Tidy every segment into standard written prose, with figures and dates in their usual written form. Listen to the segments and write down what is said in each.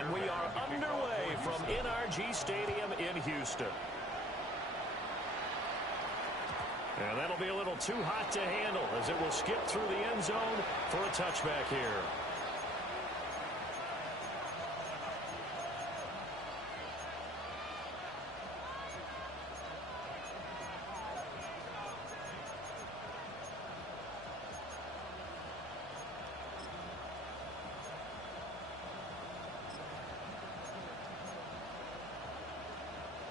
And we are underway from NRG Stadium in Houston. And that'll be a little too hot to handle as it will skip through the end zone for a touchback here.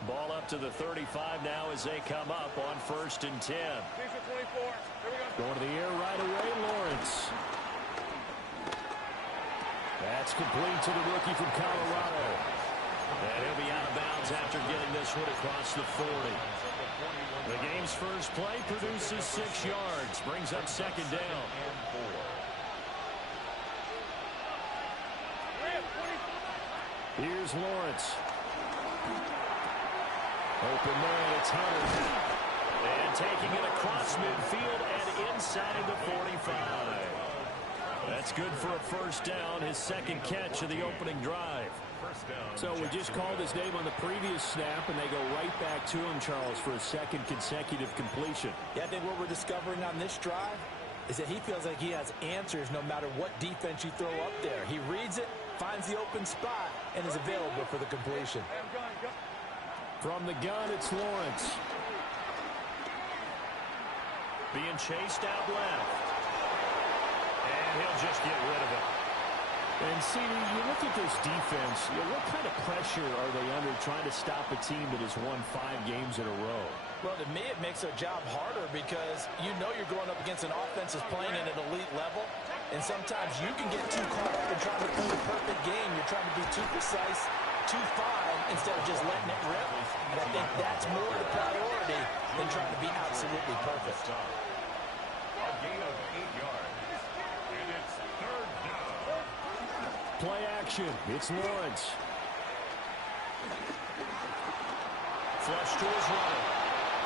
Ball up to the 35 now as they come up on 1st and 10. Going to the air right away, Lawrence. That's complete to the rookie from Colorado. And he'll be out of bounds after getting this one across the 40. The game's first play produces 6 yards. Brings up 2nd down. Here's Lawrence. Open man, it's Hunter. And taking it across midfield and inside the 45. That's good for a 1st down, his 2nd catch of the opening drive. So we just called his name on the previous snap, and they go right back to him, Charles, for a 2nd consecutive completion. Yeah, I think what we're discovering on this drive is that he feels like he has answers no matter what defense you throw up there. He reads it, finds the open spot, and is available for the completion. From the gun, it's Lawrence. Being chased out left. And he'll just get rid of it. And see, you look at this defense, what kind of pressure are they under trying to stop a team that has won 5 games in a row? Well, to me, it makes their job harder because you know you're going up against an offense that's playing at an elite level. And sometimes you can get too caught up in trying to play the perfect game. You're trying to be too precise, too fine, instead of just letting it rip. And I think that's more the priority than trying to be absolutely perfect. A gain of 8 yards. And it's 3rd down. Play action. It's Lawrence. Flush to his right.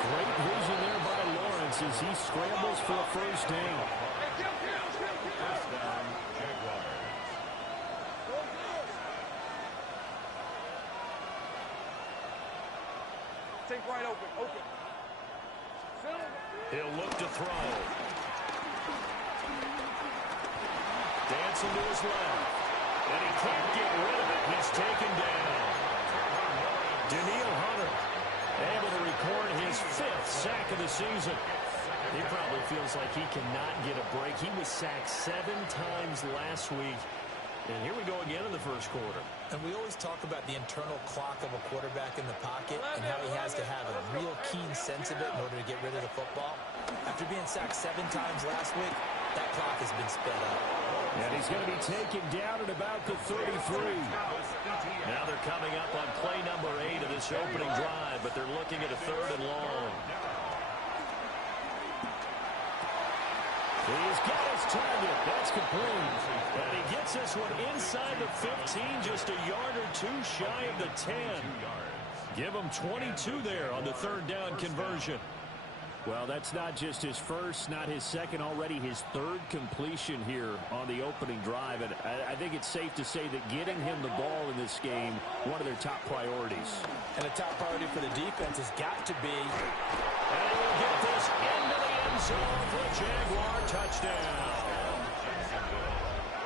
Great vision there by Lawrence as he scrambles for a 1st down. 1st down, Jaguars. Take right open. He'll look to throw. Dancing to his left. And he can't get rid of it. He's taken down. Danielle Hunter able to record his 5th sack of the season. He probably feels like he cannot get a break. He was sacked 7 times last week. And here we go again in the 1st quarter. And we always talk about the internal clock of a quarterback in the pocket and how he has to have a real keen sense of it in order to get rid of the football. After being sacked 7 times last week, that clock has been sped up. And he's going to be taken down at about the 33. Now they're coming up on play number 8 of this opening drive, but they're looking at a 3rd and long. He's got his target. That's complete. And he gets this one inside the 15, just a yard or 2 shy of the 10. Give him 22 there on the 3rd down conversion. Well, that's not just his 1st, not his 2nd, already his 3rd completion here on the opening drive. And I think it's safe to say that getting him the ball in this game, one of their top priorities. And a top priority for the defense has got to be. And he will get this into the end zone for a Jaguar touchdown.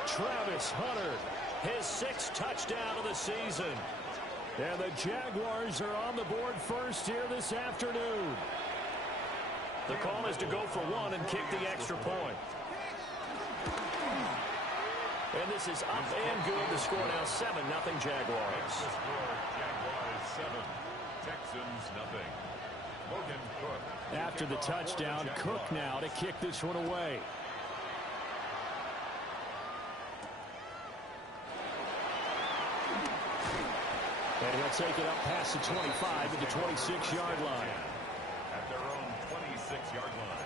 Travis Hunter, his 6th touchdown of the season. And the Jaguars are on the board first here this afternoon. The call is to go for 1 and kick the extra point. And this is up and good. The score now 7-0 Jaguars. Jaguars 7, Texans nothing. Logan Cook. After the touchdown, Cook now to kick this one away. And he'll take it up past the 25 to the 26-yard line. At their own 26-yard line.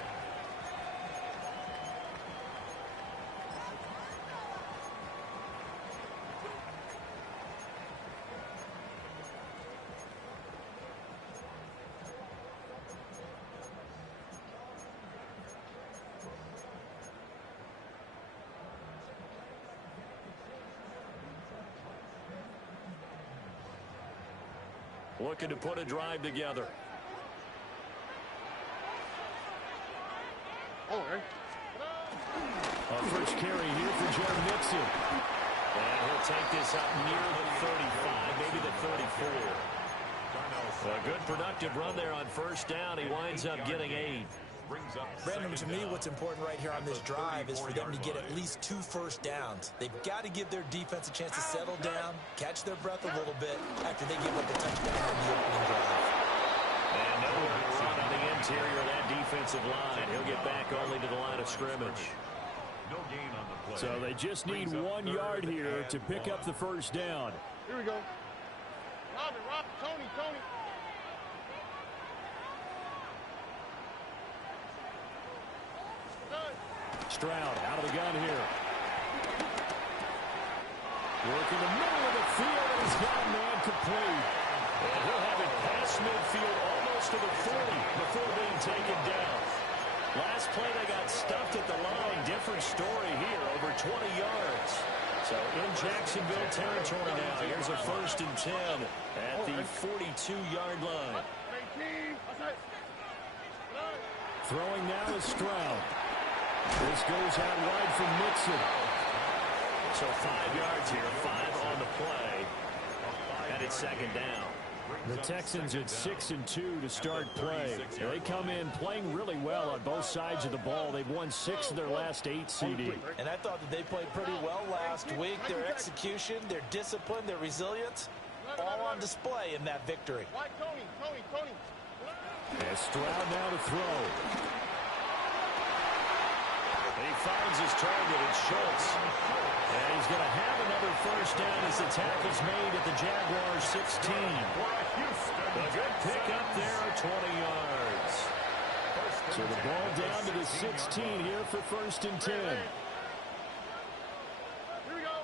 looking to put a drive together. First carry here for Joe Mixon. And he'll take this up near the 35, maybe the 34. A good productive run there on first down. He winds up getting 8. Brandon, to me, what's important right here on this drive is for them to get at least 2 first downs. They've got to give their defense a chance to settle down, catch their breath a little bit after they give up a touchdown on the opening drive. And nowhere to run on the interior of that defensive line. He'll get back only to the line of scrimmage. No gain on the play. So they just need 1 yard here to pick up the first down. Here we go. Robin, Tony. Stroud out of the gun here. Working the middle of the field, and he's got a man complete. And he'll have it past midfield almost to the 40 before being taken down. Last play they got stuffed at the line. Different story here, over 20 yards. So in Jacksonville territory now. Here's a 1st and 10 at the 42-yard line. Throwing now is Stroud. This goes out wide from Mixon. So 5 yards here, 5 on the play. And it's 2nd down. The Texans at 6-2 to start play. They come in playing really well on both sides of the ball. They've won 6 of their last 8, CD. And I thought that they played pretty well last week. Their execution, their discipline, their resilience, all on display in that victory. Tony. And Stroud now to throw. And he finds his target. It's Schultz. And he's going to have another first down as the tackle's made at the Jaguars' 16. A good pickup there, 20 yards. So the ball down to the 16 here for 1st and 10. Here we go.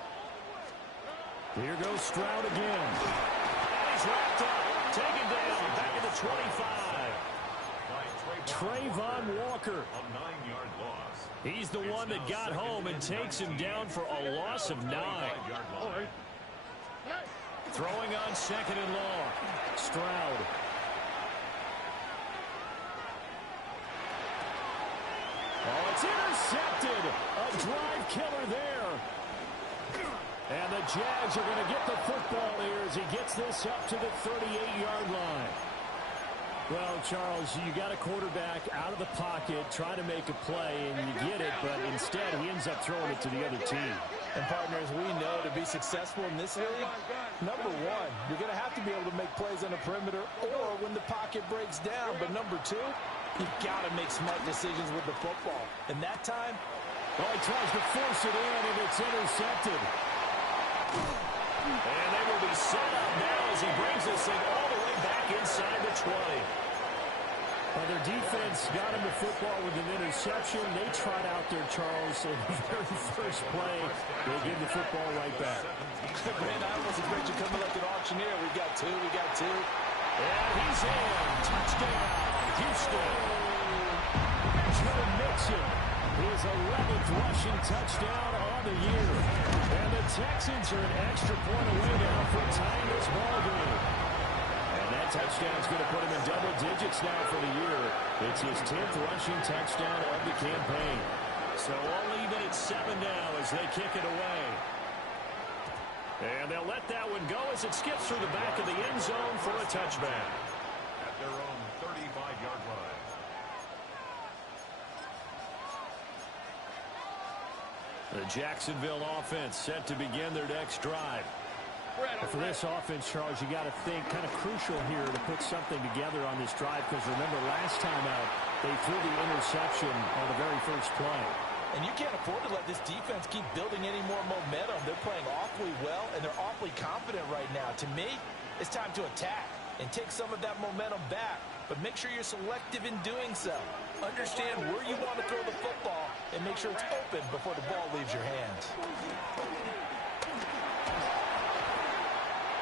Here goes Stroud again. And he's wrapped up. Taken down. Back at the 25. Trayvon Walker. A 9-yard loss. He's the one that got home and takes him down for a loss of 9. Throwing on 2nd and long. Stroud. Oh, it's intercepted. A drive killer there. And the Jags are going to get the football here as he gets this up to the 38-yard line. Well, Charles, you got a quarterback out of the pocket trying to make a play, and you get it, but instead he ends up throwing it to the other team. And, partners, we know to be successful in this league, number one, you're going to have to be able to make plays on the perimeter or when the pocket breaks down. But number two, you've got to make smart decisions with the football. And that time, well, he tries to force it in, and it's intercepted. And they will be set up now as he brings this thing all the way back inside the 20. Well, their defense got him the football with an interception. They tried out there, Charles, in the very first play. They give the football right back. Man, I almost expect you coming like an auctioneer. We got two. And he's in. Touchdown, Houston. Joe Mixon, his 11th rushing touchdown on the year. And the Texans are an extra point away now from tying this ball game. And that touchdown's going to put him in double digits now for the year. It's his 10th rushing touchdown of the campaign. So all even at 7 now as they kick it away. And they'll let that one go as it skips through the back of the end zone for a touchback. At their own 35-yard line. The Jacksonville offense set to begin their next drive. For this offense, Charles, you got to think kind of crucial here to put something together on this drive because remember last time out they threw the interception on the very first play. And you can't afford to let this defense keep building any more momentum. They're playing awfully well, and they're awfully confident right now. To me, it's time to attack and take some of that momentum back. But make sure you're selective in doing so. Understand where you want to throw the football and make sure it's open before the ball leaves your hands.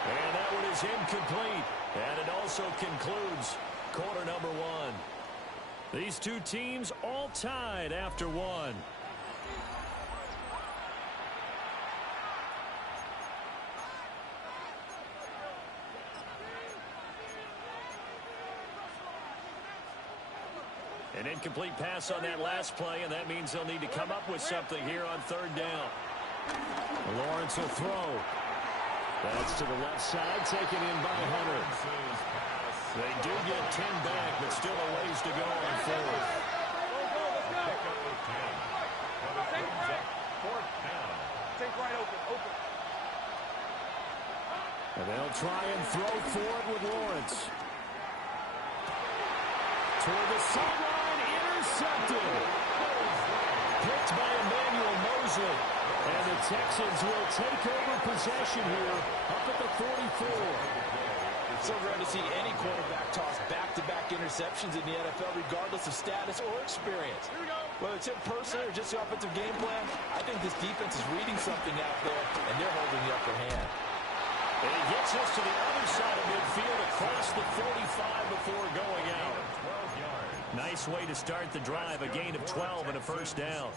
And that one is incomplete. And it also concludes quarter number 1. These two teams all tied after 1. An incomplete pass on that last play, and that means they'll need to come up with something here on third down. Lawrence will throw. That's to the left side, taken in by Hunter. They do get 10 back, but still a ways to go on fourth. Take right open. And they'll try and throw for it with Lawrence. Toward the sideline, intercepted. Picked by Emmanuel Mosley. And the Texans will take over possession here up at the 44. So rare to see any quarterback toss back-to-back interceptions in the NFL, regardless of status or experience. Whether it's him personally or just the offensive game plan, I think this defense is reading something out there, and they're holding the upper hand. And he gets us to the other side of midfield across the 45 before going out. Nice way to start the drive, a gain of 12 and a first down.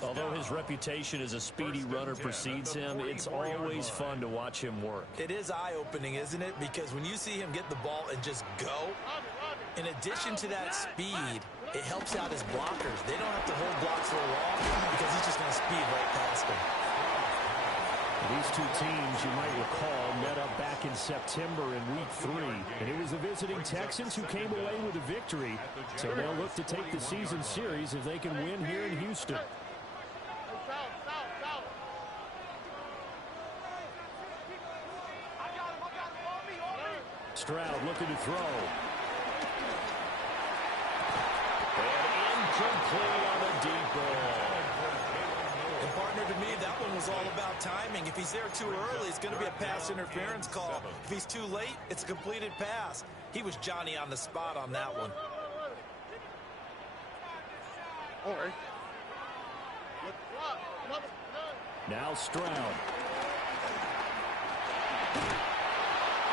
Although his reputation as a speedy runner precedes him, it's always fun to watch him work. It is eye-opening, isn't it? Because when you see him get the ball and just go, in addition to that speed, it helps out his blockers. They don't have to hold blocks for long because he's just going to speed right past them. These two teams, you might recall, met up back in September in Week 3, and it was the visiting Texans who came away with a victory. So they'll look to take the season series if they can win here in Houston. Stroud looking to throw. And incomplete on a deep ball. And partner, to me, that one was all about timing. If he's there too early, it's going to be a pass interference call. If he's too late, it's a completed pass. He was Johnny on the spot on that one. All right. Now Stroud.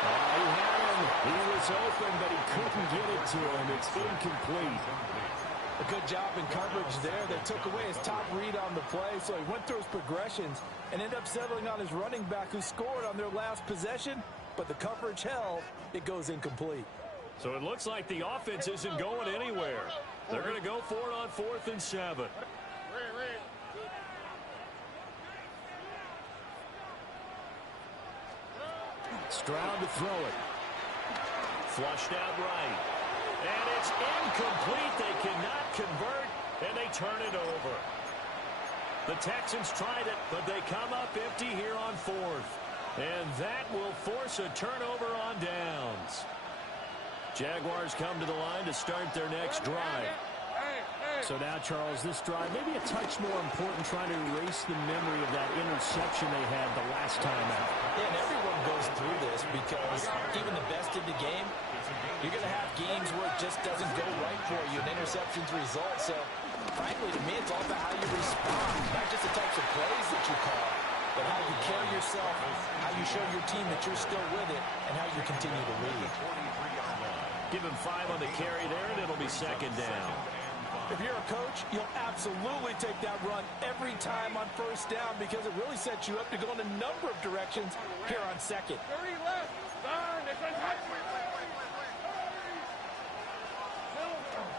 He had him. He was open, but he couldn't get it to him. It's incomplete. A good job in coverage there. They took away his top read on the play, so he went through his progressions and ended up settling on his running back who scored on their last possession, but the coverage held. It goes incomplete. So it looks like the offense isn't going anywhere. They're going to go for it on 4th and 7. Stroud to throw it. Flushed out right. And it's incomplete. They cannot convert, and they turn it over. The Texans tried it, but they come up empty here on 4th. And that will force a turnover on downs. Jaguars come to the line to start their next drive. So now, Charles, this drive maybe a touch more important, trying to erase the memory of that interception they had the last time out. Yeah, and everyone goes through this because even the best in the game, you're going to have games where it just doesn't go right for you, and interceptions result. So, frankly, to me, it's all about how you respond, not just the types of plays that you call, but how you carry yourself, how you show your team that you're still with it, and how you continue to lead. Give him 5 on the carry there, and it'll be second down. If you're a coach, you'll absolutely take that run every time on first down because it really sets you up to go in a number of directions here on second.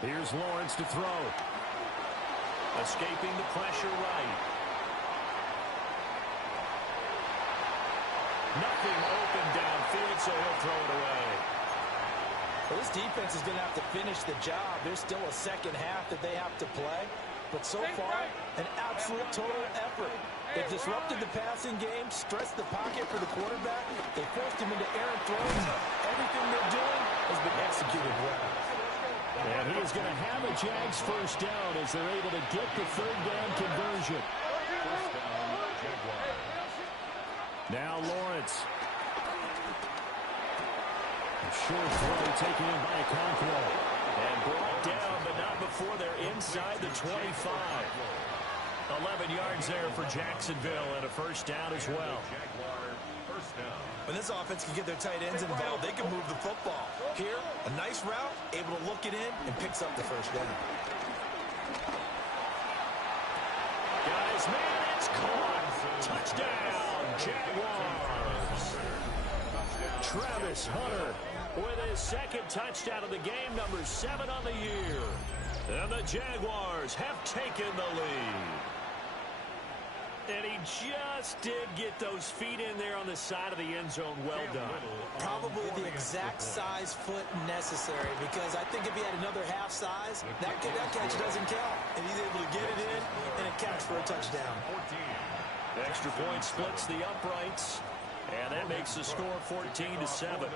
Here's Lawrence to throw. Escaping the pressure right. Nothing open downfield, so he'll throw it away. Well, this defense is going to have to finish the job. There's still a second half that they have to play. But so far, an absolute total effort. They've disrupted the passing game, stressed the pocket for the quarterback. They forced him into errant throws. Everything they're doing has been executed well. And he is going to have a Jags first down as they're able to get the third down conversion. Now Lawrence. Short throw taken in by Okonkwo. And brought down, but not before they're inside the 25. 11 yards there for Jacksonville and a first down as well. When this offense can get their tight ends involved, they can move the football. Here, a nice route, able to look it in, and picks up the first down. Guys, man, it's caught. Touchdown, Jaguars. Travis Hunter with his second touchdown of the game, number 7 on the year. And the Jaguars have taken the lead. And he just did get those feet in there on the side of the end zone. Well done. Probably the exact size foot necessary, because I think if he had another half size, that catch doesn't count. And he's able to get it in, and it counts for a touchdown. Extra point splits the uprights, and that makes the score 14-7.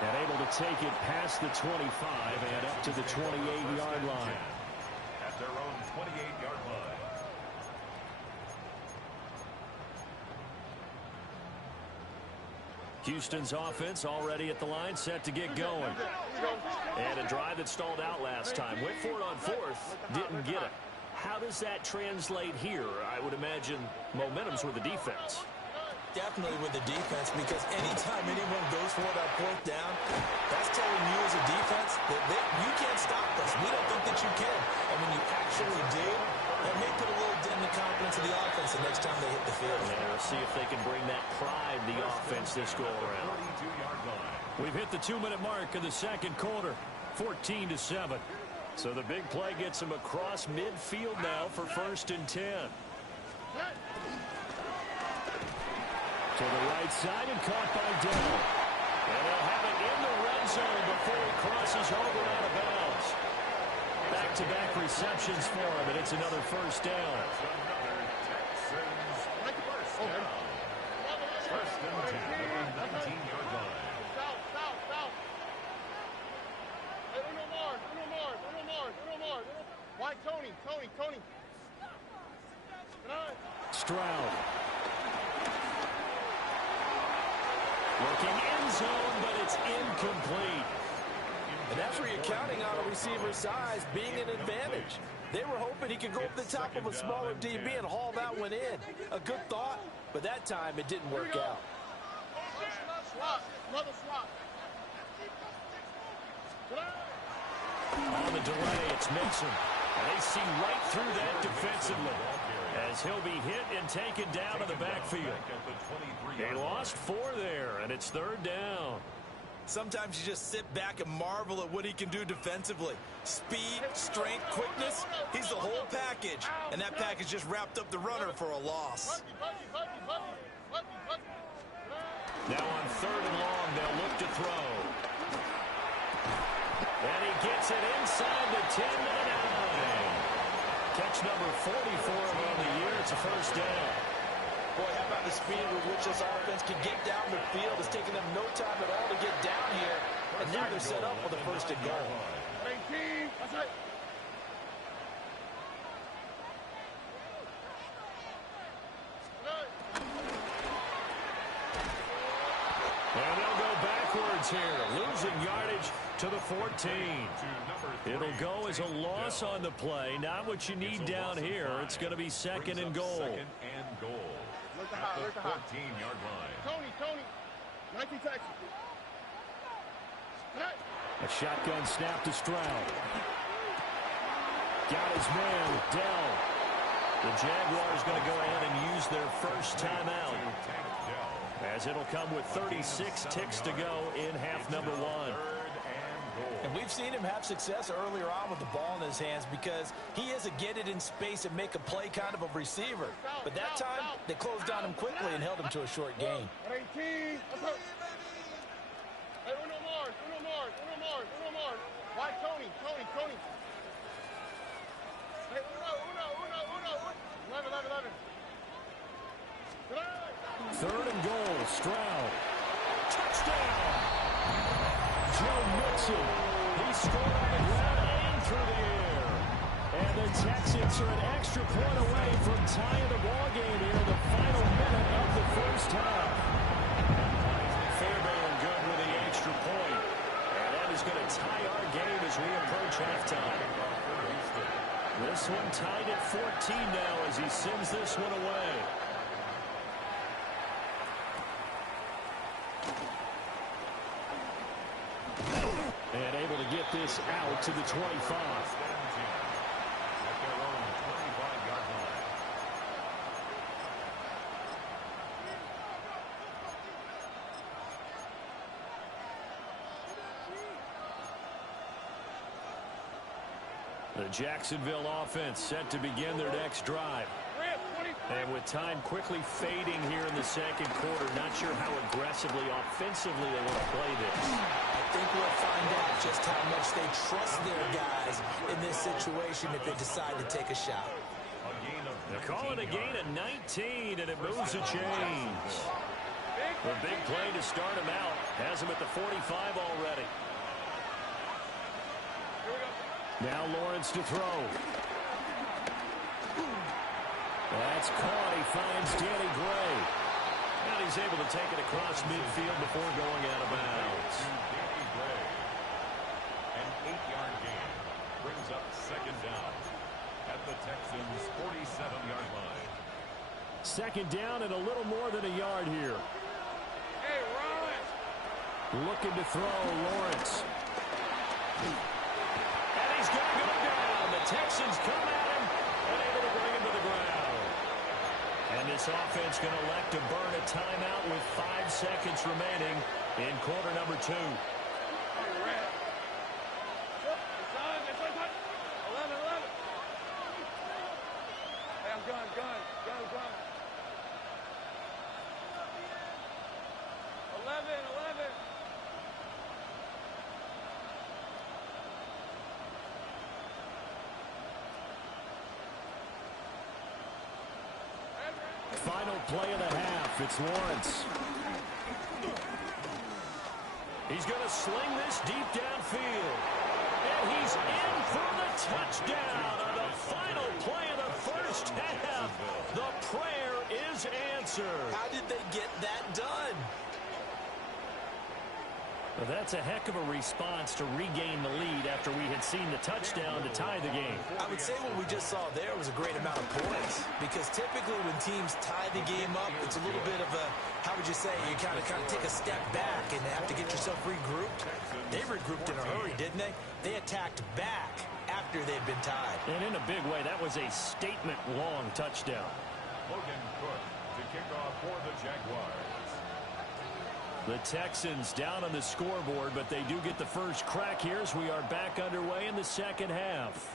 And able to take it past the 25 and up to the 28-yard line. At their own 28-yard line. Houston's offense already at the line, set to get going. And a drive that stalled out last time. Went for it on fourth, didn't get it. How does that translate here? I would imagine momentum's with the defense. Definitely with the defense, because anytime anyone goes for that fourth down, that's telling you as a defense that you can't stop us. We don't think that you can. And when you actually do, that may put a little dent in the confidence of the offense the next time they hit the field. Yeah, we'll see if they can bring that pride, the offense, this go around. We've hit the 2-minute mark of the second quarter, 14-7. So the big play gets him across midfield now for 1st and 10. To the right side and caught by Dell. And they'll have it in the red zone before he crosses over out of bounds. Back-to-back receptions for him, and it's another 1st down. First and 10 at the 19-yard line. Why, Tony? Stroud. Looking end zone, but it's incomplete. And that's where you're counting on a receiver's size being an advantage. They were hoping he could go up the top of a smaller DB and haul that one in. A good thought, but that time it didn't work out. On the delay, it's Mixon. And they see right through that defensively, as he'll be hit and taken down to the backfield. They lost 4 there, and it's 3rd down. Sometimes you just sit back and marvel at what he can do defensively. Speed, strength, quickness, he's the whole package. And that package just wrapped up the runner for a loss. Now on 3rd and long, they'll look to throw. And he gets it inside the 10 to the 9. Catch number 40 for him on the year. It's a 1st down. Boy, how about the speed with which this offense can get down the field? It's taken them no time at all to get down here. And now they're set up for the 1st and goal. 18, that's it. And they'll go backwards here, losing yardage to the 14. It'll go as a loss on the play. Not what you need down here. It's going to be 2nd and goal. At the 14-yard line. Tony, 19 Texas. A shotgun snap to Stroud. Got his man with Dell. The Jaguars going to go ahead and use their first timeout, as it'll come with 36 ticks to go in half number 1. And we've seen him have success earlier on with the ball in his hands, because he is a get it in space and make a play kind of a receiver. But that time, they closed on him quickly and held him to a short gain. 18, that's it. Hey, uno more. Why, Tony? Hey, uno. 11. 3rd and goal, Stroud. Touchdown! Joe Mixon. He scored on the ground and through the air. And the Texans are an extra point away from tying the ball game here in the final minute of the 1st half. Fairbairn good with the extra point. And that is going to tie our game as we approach halftime. This one tied at 14 now as he sends this one away. And able to get this out to the 25. The Jacksonville offense set to begin their next drive. And with time quickly fading here in the second quarter, not sure how aggressively, offensively they want to play this. I think we'll find out just how much they trust their guys in this situation if they decide to take a shot. They call it a gain of 19, and it moves the chains. A big play to start him out. Has him at the 45 already. Now Lawrence to throw. That's caught. He finds Danny Gray. And he's able to take it across midfield before going out of bounds. Danny Gray. An 8-yard gain brings up second down at the Texans' 47-yard line. Second down and a little more than a yard here. Hey, run! Looking to throw, Lawrence. And he's going to go down. The Texans come at him and able to bring him to the ground. And this offense going to elect to burn a timeout with 5 seconds remaining in quarter number 2. Final play of the half. It's Lawrence. He's going to sling this deep downfield. And he's in for the touchdown on the final play of the first half. The prayer is answered. How did they get that done? Well, that's a heck of a response to regain the lead after we had seen the touchdown to tie the game. I would say what we just saw there was a great amount of points, because typically when teams tie the game up, it's a little bit of a, how would you say, you kind of take a step back and have to get yourself regrouped. They regrouped in a hurry, didn't they? They attacked back after they'd been tied. And in a big way, that was a statement-long touchdown. Logan Cook to kick off for the Jaguars. The Texans down on the scoreboard, but they do get the first crack here as we are back underway in the second half.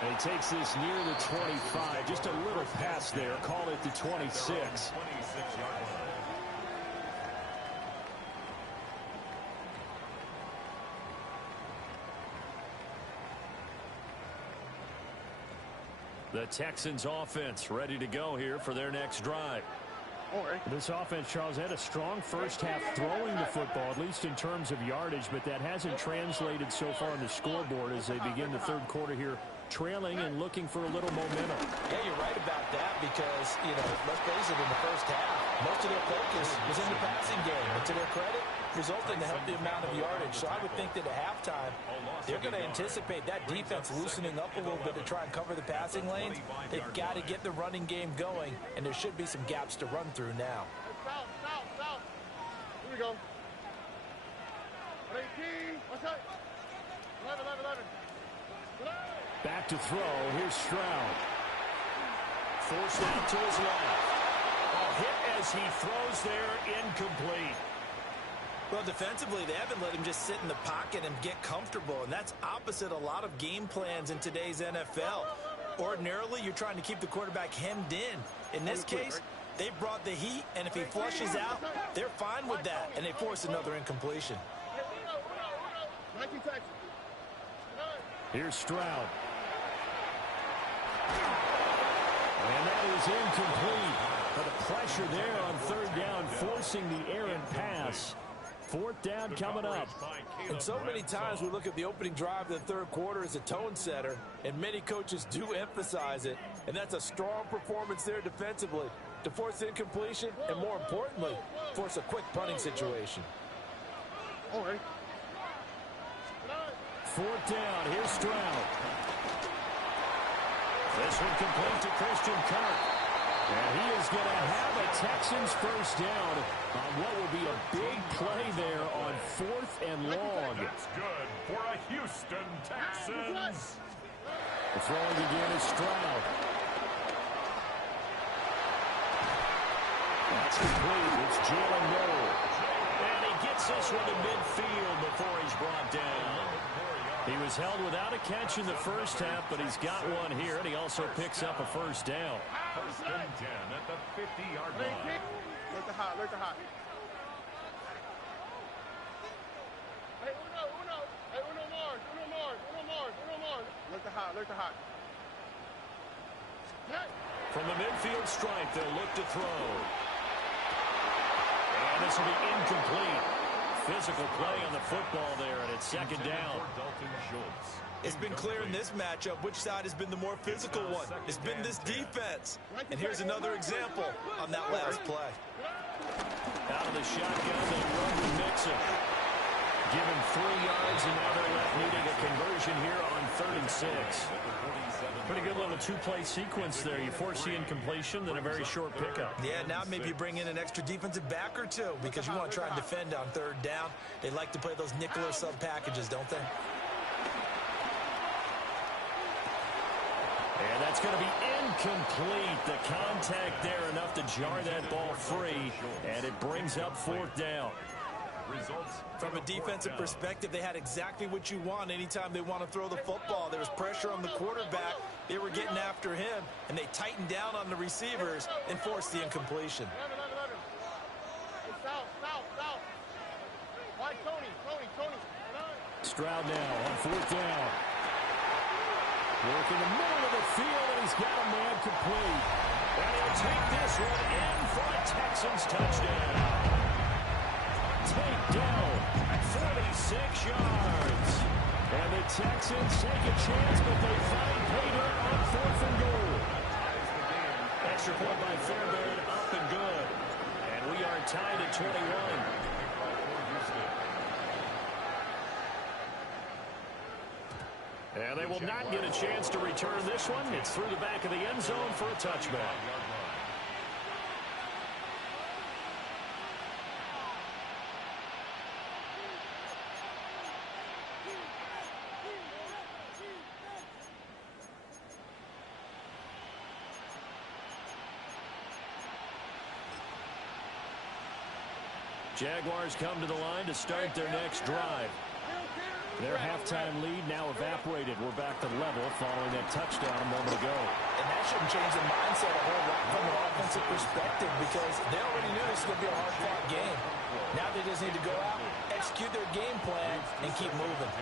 And he takes this near the 25. Just a little pass there. Call it the 26. 26-yard line. The Texans offense ready to go here for their next drive. This offense, Charles, had a strong first half throwing the football, at least in terms of yardage, but that hasn't translated so far on the scoreboard as they begin the third quarter here, trailing and looking for a little momentum. Yeah, you're right about that, because, you know, let's face it, in the first half, most of their focus was in the passing game. And to their credit, resulted in a healthy amount of yardage. So I would think that at halftime, they're going to anticipate that defense loosening up a little bit to try and cover the passing lanes. They've got to get the running game going, and there should be some gaps to run through now. South. Here we go. 18. What's that? 11. Back to throw. Here's Stroud. Forced out to his left. A hit as he throws there, incomplete. Well, defensively, they haven't let him just sit in the pocket and get comfortable, and that's opposite a lot of game plans in today's NFL. Ordinarily, you're trying to keep the quarterback hemmed in. In this case, they brought the heat, and if he flushes out, they're fine with that, and they force another incompletion. 19 seconds. Here's Stroud. And that is incomplete. But the pressure there on third down, forcing the errant pass. Fourth down coming up. And so many times we look at the opening drive of the third quarter as a tone setter, and many coaches do emphasize it. And that's a strong performance there defensively to force incompletion and, more importantly, force a quick punting situation. All right. Fourth down. Here's Stroud. This one complete to Christian Kirk. And he is going to have a Texans first down on what will be a big play there on 4th and long. That's good for a Houston Texans. The throwing again is Stroud. That's complete. It's Jalen Noel. And he gets this one to midfield before he's brought down. He was held without a catch in the first half, but he's got one here, and he also picks up a first down. First and 10 at the 50-yard line. Look the hot, look the hot. Hey, uno. Hey, uno Mars. Look the hot, look the hot. From the midfield stripe, they'll look to throw. And this will be incomplete. Physical play on the football there, and it's second down. It's been clear in this matchup which side has been the more physical one. It's been this defense. And here's another example on that last play. Out of the shotgun, they run with Mixon. Given 3 yards, and now they're left needing a conversion here on 3rd and 6. Pretty good little two-play sequence there. You force the incompletion, then a very short pickup. Yeah, now maybe you bring in an extra defensive back or two because you want to try and defend on 3rd down. They like to play those nickel or sub packages, don't they? And that's going to be incomplete. The contact there enough to jar that ball free, and it brings up 4th down. From a defensive perspective, they had exactly what you want anytime they want to throw the football. There was pressure on the quarterback. They were getting after him, and they tightened down on the receivers and forced the incompletion. Hey, South. Why, Tony. Stroud now on 4th down. Work in the middle of the field, and he's got a man complete. And he'll take this one in for a Texans touchdown. Takedown at 46 yards. And the Texans take a chance, but they find pay dirt on 4th and goal. Extra point by Fairbairn, up and good. And we are tied at 21. And they will not get a chance to return this one. It's through the back of the end zone for a touchback. Jaguars come to the line to start their next drive. Their halftime lead now evaporated. We're back to level following that touchdown a moment ago. And that shouldn't change the mindset a whole lot from an offensive perspective because they already knew this was going to be a hard-fought game. Now they just need to go out, execute their game plan, and keep moving.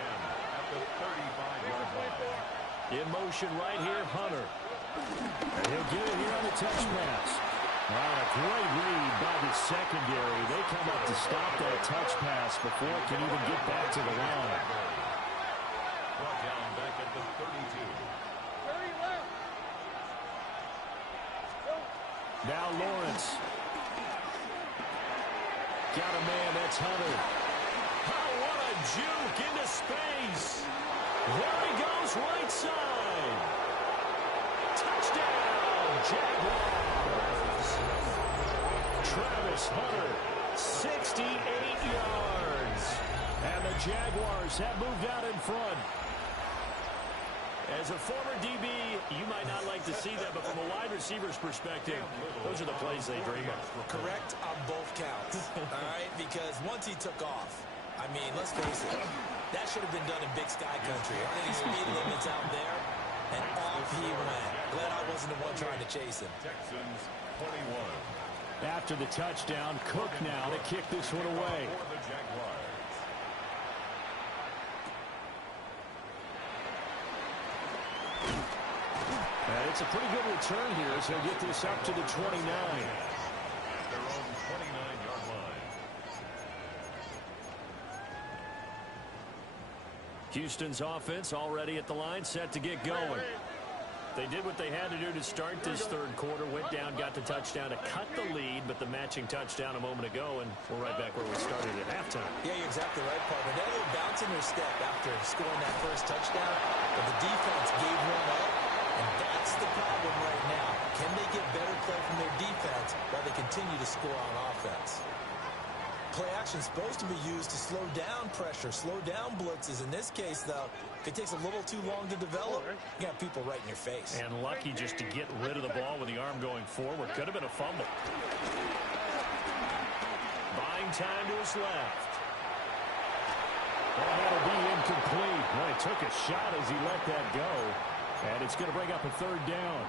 In motion right here, Hunter. And he'll get it here on the touch pass. A great read by the secondary. They come up to stop that touch pass before it can even get back to the line. Brought down back at the 32. Now Lawrence. Got a man, that's Hunter. Oh, what a juke into space. There he goes, right side. Touchdown, Jaguars. Travis Hunter, 68 yards. And the Jaguars have moved out in front. As a former DB, you might not like to see that, but from a wide receiver's perspective, those are the plays they dream of. Correct on both counts, all right? Because once he took off, I mean, let's face it, that should have been done in Big Sky Country. Any speed limits out there, and off he went. Glad I wasn't the one trying to chase him. Texans 21. After the touchdown, Cook now to kick this one away. For the Jaguars. And it's a pretty good return here as he'll get this up to the 29. At their own 29-yard line. Houston's offense already at the line, set to get going. They did what they had to do to start this third quarter, went down, got the touchdown to cut the lead, but the matching touchdown a moment ago, and we're right back where we started at halftime. Yeah, you're exactly right, partner. They had a little bounce in their step after scoring that first touchdown, but the defense gave one up, and that's the problem right now. Can they get better play from their defense while they continue to score on offense? Play action is supposed to be used to slow down pressure, slow down blitzes. In this case, though, if it takes a little too long to develop, you got people right in your face. And lucky just to get rid of the ball with the arm going forward. Could have been a fumble. Buying time to his left. And that'll be incomplete. Well, he took a shot as he let that go. And it's going to bring up a third down.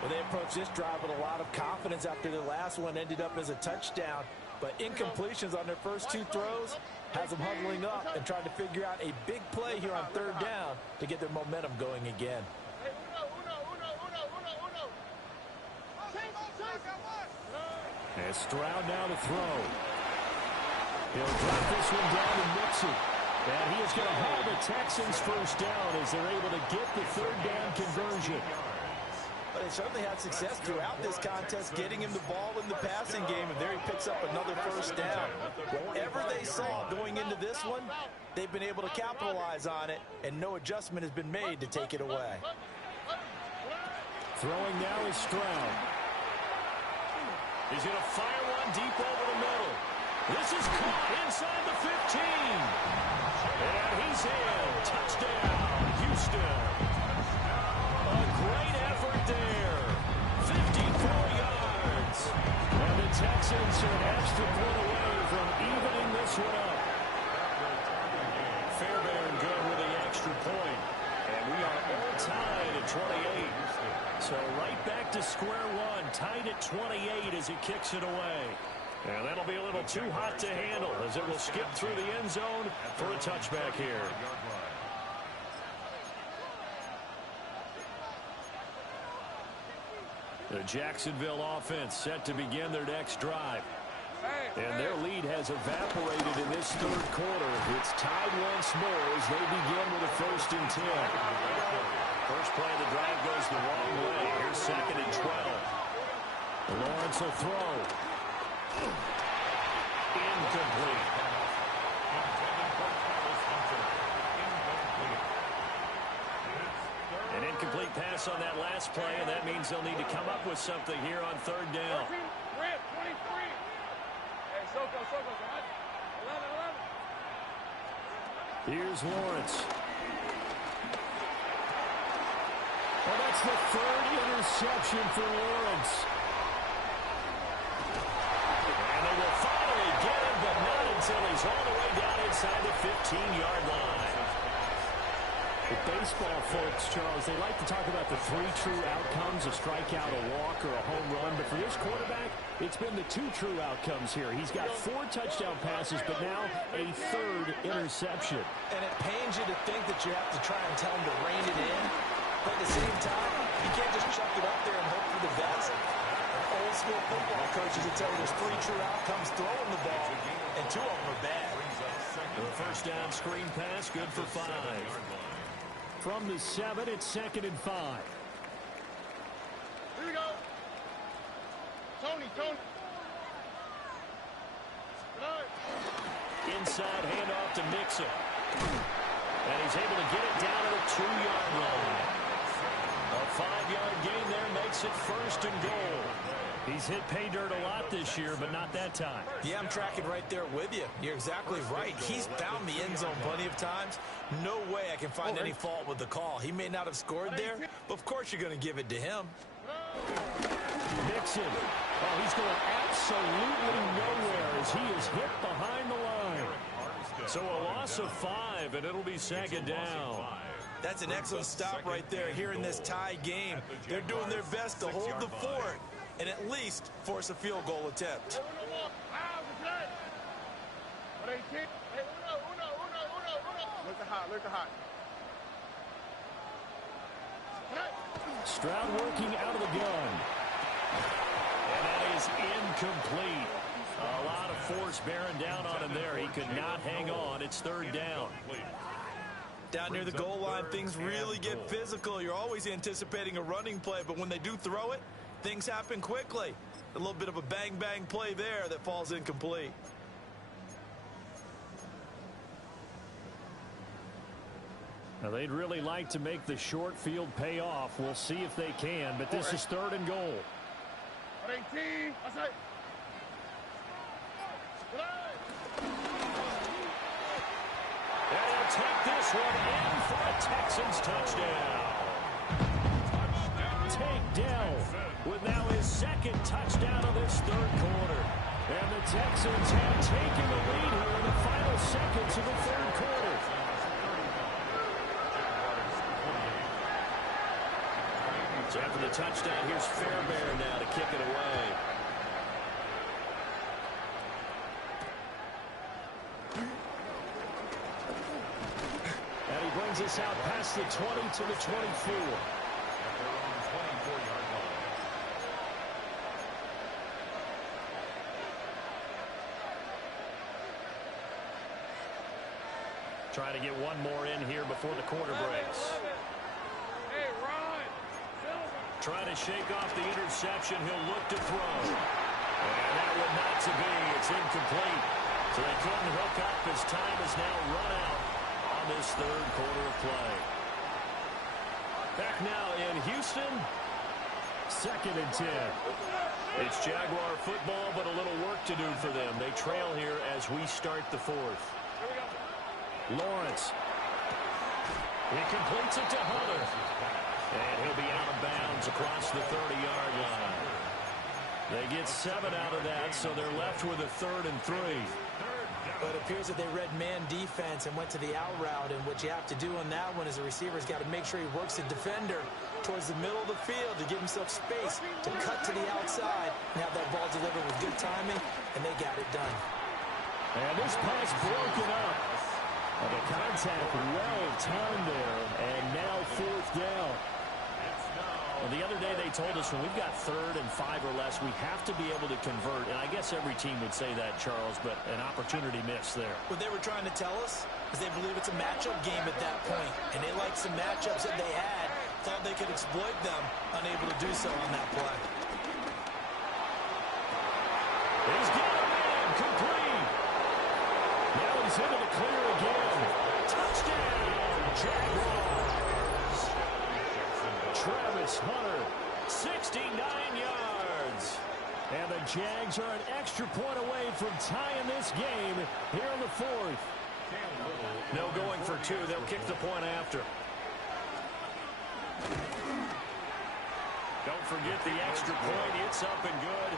Well, they approached this drive with a lot of confidence after their last one ended up as a touchdown. But incompletions on their first two throws has them huddling up and trying to figure out a big play here on third down to get their momentum going again. And Stroud now to throw. He'll drop this one down and mix it. And he is going to have the Texans first down as they're able to get the third down conversion. But they certainly had success throughout this contest getting him the ball in the passing game, and there he picks up another first down. Whatever they saw going into this one, they've been able to capitalize on it, and no adjustment has been made to take it away. Throwing now is Stroud. He's going to fire one deep over the middle. This is caught inside the 15. And he's in. Touchdown, Houston. A great effort there. 54 yards. And the Texans are an extra point away from evening this one up. Fairbairn good with the extra point. And we are all tied at 28. So right back to square one, tied at 28 as he kicks it away. And that'll be a little too hot to handle as it will skip through the end zone for a touchback here. The Jacksonville offense set to begin their next drive. And their lead has evaporated in this third quarter. It's tied once more as they begin with a 1st and 10. First play of the drive goes the wrong way. Here's 2nd and 12. Lawrence will throw. Incomplete. An incomplete pass on that last play, and that means they'll need to come up with something here on third down. Here's Lawrence. Well, that's the 3rd interception for Lawrence. And they will finally get him, but not until he's all the way down inside the 15-yard line. The baseball folks, Charles, they like to talk about the 3 true outcomes, a strikeout, a walk, or a home run. But for this quarterback, it's been the 2 true outcomes here. He's got 4 touchdown passes, but now a 3rd interception. And it pains you to think that you have to try and tell him to rein it in. But at the same time, you can't just chuck it up there and hope for the best. And old school football coaches will tell you there's 3 true outcomes throwing the ball, and 2 of them are bad. The first down screen pass, good for 5. From the 7, it's 2nd and 5. Here we go. Tony. Inside handoff to Mixon. And he's able to get it down to the 2-yard line. A 5-yard gain there makes it 1st and goal. He's hit pay dirt a lot this year, but not that time. Yeah, I'm tracking right there with you. You're exactly right. He's found the end zone plenty of times. No way I can find any fault with the call. He may not have scored there, but of course you're going to give it to him. Mixon. Oh, he's going absolutely nowhere as he is hit behind the line. So a loss of 5, and it'll be 2nd down. That's an excellent stop right there here in this tie game. They're doing their best to hold the fort and at least force a field goal attempt. Look hot. Stroud working out of the gun. And that is incomplete. A lot of force bearing down on him there. He could not hang on. It's 3rd down. Down near the goal line, things really get physical. You're always anticipating a running play, but when they do throw it, things happen quickly. A little bit of a bang-bang play there that falls incomplete. Now, they'd really like to make the short field pay off. We'll see if they can, but this is 3rd and goal. And he'll take this one in for a Texans touchdown. Takedown with now his 2nd touchdown of this 3rd quarter. And the Texans have taken the lead here in the final seconds of the 3rd quarter. for the touchdown. Here's Fairbairn now to kick it away. And he brings us out past the 20 to the 24. At their own 24-yard line. Trying to get one more in here before the quarter breaks. Hey, Ron. Trying to shake off the interception. He'll look to throw. And that one not to be. It's incomplete. So they couldn't hook up as time is now run out on this third quarter of play. Back now in Houston. 2nd and 10. It's Jaguar football, but a little work to do for them. They trail here as we start the fourth. Lawrence. He completes it to Hunter. And he'll be out of bounds across the 30-yard line. They get 7 out of that, so they're left with a 3rd and 3. But it appears that they read man defense and went to the out route. And what you have to do on that one is a receiver's got to make sure he works the defender towards the middle of the field to give himself space to cut to the outside and have that ball delivered with good timing, and they got it done. And this pass broken up. And the contact well timed there, and now 4th down. Well, the other day they told us when we've got 3rd and 5 or less, we have to be able to convert. And I guess every team would say that, Charles, but an opportunity missed there. What they were trying to tell us is they believe it's a matchup game at that point, and they liked some matchups that they had, thought they could exploit them, unable to do so on that play. He's got a man, complete. Now he's into the clear again. Touchdown, Jaguars. Travis Hunter, 69 yards. And the Jags are an extra point away from tying this game here in the 4th. No going for 2. They'll kick the point after. Don't forget the extra point. It's up and good.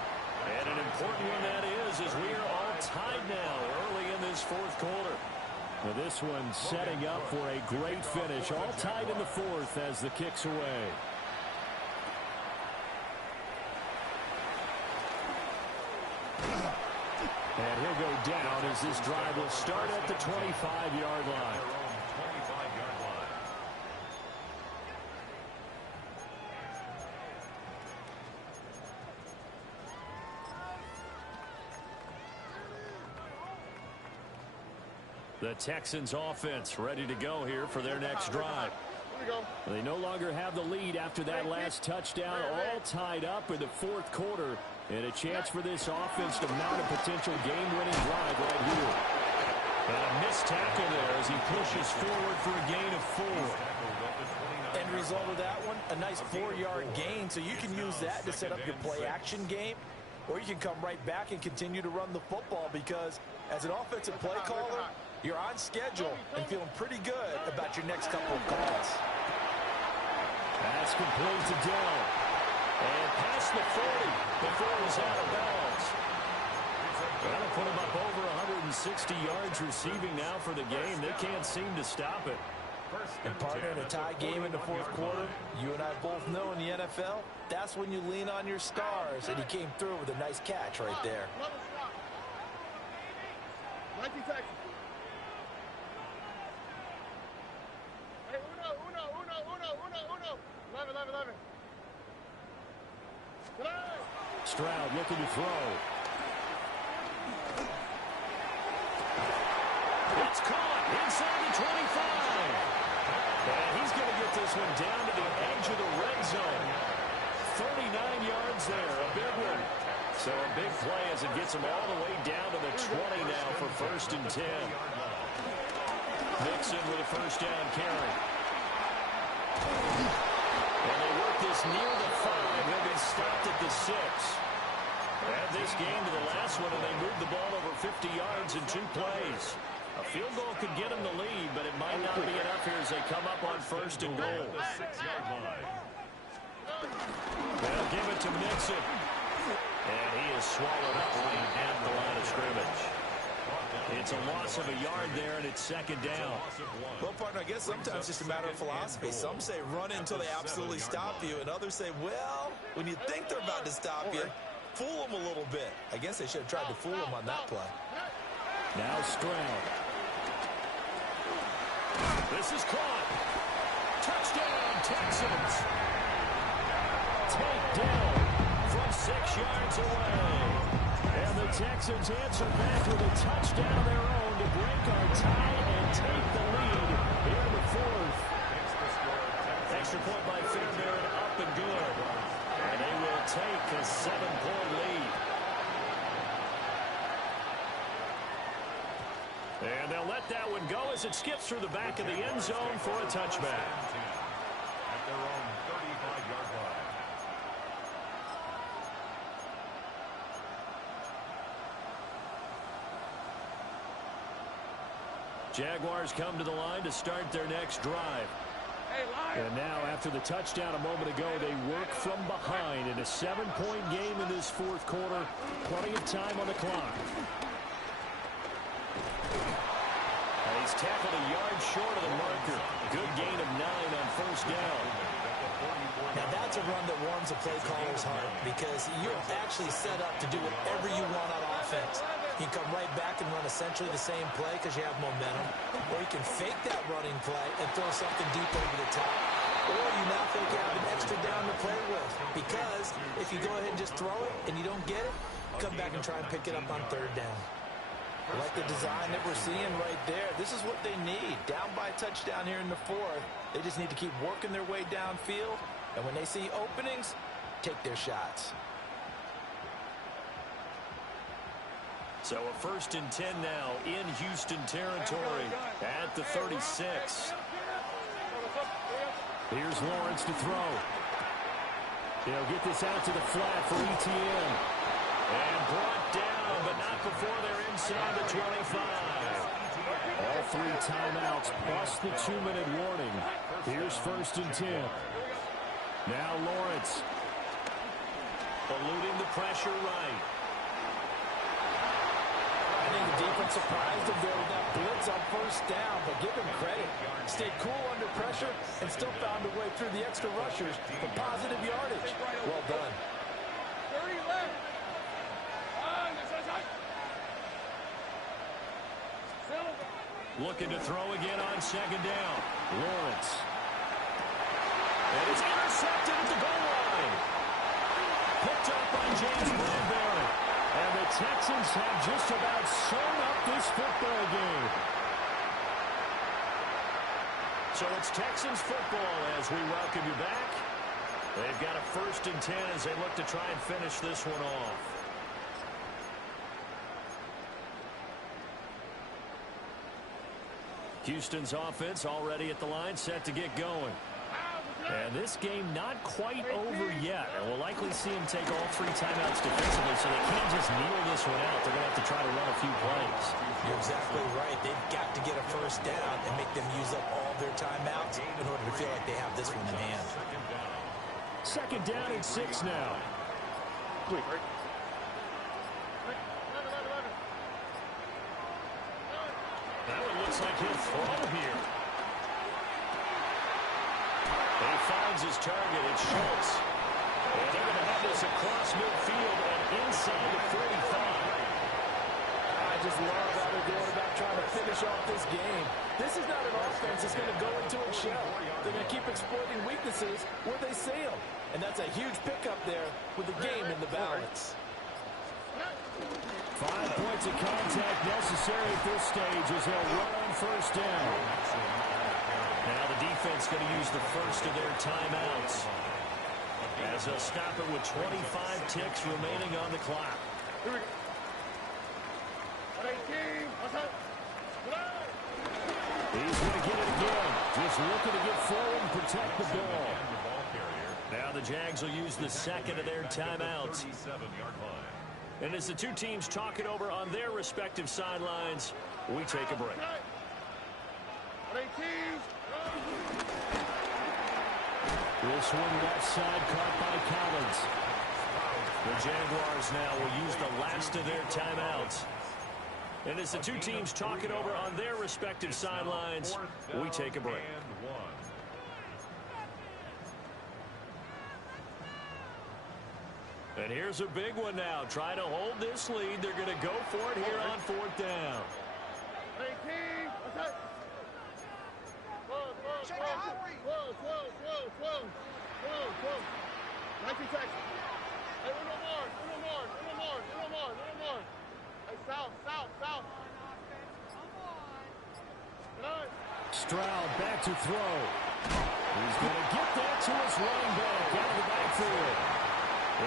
And an important one that is, as we are all tied now early in this 4th quarter. Well, this one setting up for a great finish. All tied in the 4th as the kick's away. And he'll go down as this drive will start at the 25-yard line. The Texans offense ready to go here for their next drive. They no longer have the lead after that last touchdown, all tied up in the 4th quarter, and a chance for this offense to mount a potential game-winning drive right here. And a missed tackle there as he pushes forward for a gain of 4. End result of that one, a nice 4-yard gain, so you can use that to set up your play-action game, or you can come right back and continue to run the football because as an offensive play caller, you're on schedule and feeling pretty good about your next couple of calls. That's complete to Dell. And past the 40 before it was out of bounds. That'll put him up over 160 yards receiving now for the game. They can't seem to stop it. And partner, in a tie game in the 4th quarter, you and I both know in the NFL, that's when you lean on your stars, and he came through with a nice catch right there. 19 seconds. Hey, uno. 11. Stroud looking to throw. It's caught inside the 25. And he's going to get this one down to the edge of the red zone. 39 yards there, a big one. So a big play as it gets him all the way down to the 20 now for 1st and 10. Mixon with a 1st down carry. And they work this near the 5. They'll be stopped at the 6. Add this game to the last one, and they moved the ball over 50 yards in 2 plays. A field goal could get them the lead, but it might not be enough here as they come up on 1st and goal. They'll give it to Mixon. And he is swallowed up right at the line of scrimmage. It's a loss of a yard there, and it's second down. Well, partner, I guess sometimes it's just a matter of philosophy. Some say run until they absolutely stop you, and others say, well, when you think they're about to stop you, fool them a little bit. I guess they should have tried to fool them on that play. Now Stroud. This is caught. Touchdown, Texans. Takedown from 6 yards away. And the Texans answer back with a touchdown of their own to break our tie and take the lead here in the fourth. Extra point by Fairbairn, up and good. And they will take a 7-point lead. And they'll let that one go as it skips through the back of the end zone for a touchback. At their own 35-yard line. Jaguars come to the line to start their next drive. And now, after the touchdown a moment ago, they work from behind in a 7-point game in this fourth quarter. Plenty of time on the clock. He's tackled a yard short of the marker. Good gain of 9 on first down. Now, that's a run that warms a play caller's heart because you're actually set up to do whatever you want on offense. You can come right back and run essentially the same play because you have momentum, or you can fake that running play and throw something deep over the top, or you now think you have an extra down to play with because if you go ahead and just throw it and you don't get it, come back and try and pick it up on third down. I like the design that we're seeing right there. This is what they need. Down by a touchdown here in the fourth. They just need to keep working their way downfield. And when they see openings, take their shots. So a 1st and 10 now in Houston territory at the 36. Here's Lawrence to throw. They'll get this out to the flat for ETN. And brought down, but not before they're inside the 25. All 3 timeouts plus the 2-minute warning. Here's 1st and 10. Now Lawrence. Eluding the pressure right. I think the defense surprised him there with that blitz on first down, but give him credit. Stayed cool under pressure and still found a way through the extra rushers for positive yardage. Well done. Looking to throw again on second down. Lawrence. And it's intercepted at the goal line. Picked up by James Bradbury. And the Texans have just about sewn up this football game. So it's Texans football as we welcome you back. They've got a 1st and 10 as they look to try and finish this one off. Houston's offense already at the line, set to get going. And this game not quite over yet. And we'll likely see him take all 3 timeouts defensively, so they can't just kneel this one out. They're going to have to try to run a few plays. You're exactly right. They've got to get a first down and make them use up all their timeouts in order to feel like they have this one in hand. Second down and 6 now. Now it looks like he'll throw here. And he finds his target. It's Schultz. And they're going to have this across midfield and inside the 45. I just love how they're going about trying to finish off this game. This is not an offense that's going to go into a shell. They're going to keep exploiting weaknesses where they see them. And that's a huge pickup there with the game in the balance. 5 points of contact necessary at this stage as they'll run on first down. Now the defense going to use the first of their timeouts as they'll stop it with 25 ticks remaining on the clock. He's going to get it again. Just looking to get forward and protect the ball. Now the Jags will use the second of their timeouts. And as the 2 teams talk it over on their respective sidelines, we take a break. This one left side caught by Collins. The Jaguars now will use the last of their timeouts. And as the two teams talk it over on their respective sidelines, we take a break. And here's a big one now. Trying to hold this lead. They're going to go for it here on 4th down. Hey, King. Okay. Whoa. 19 seconds. Hey, uno more. Hey, south. Stroud back to throw. He's going to get that to his running back out of the backfield.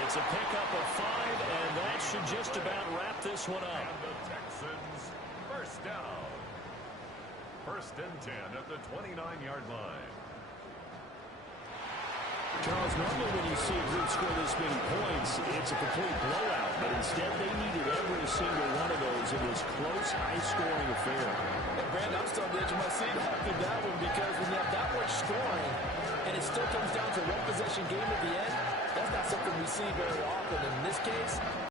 It's a pickup of 5, and that should just about wrap this one up. And the Texans first down. 1st and 10 at the 29-yard line. Charles, normally when you see a group score this many points, it's a complete blowout. But instead, they needed every single one of those in this close, high-scoring affair. Hey, Brandon, I'm still on the edge of my seat after that one because when you have that much scoring and it still comes down to a one-possession game at the end, that's not something we see very often. In this case,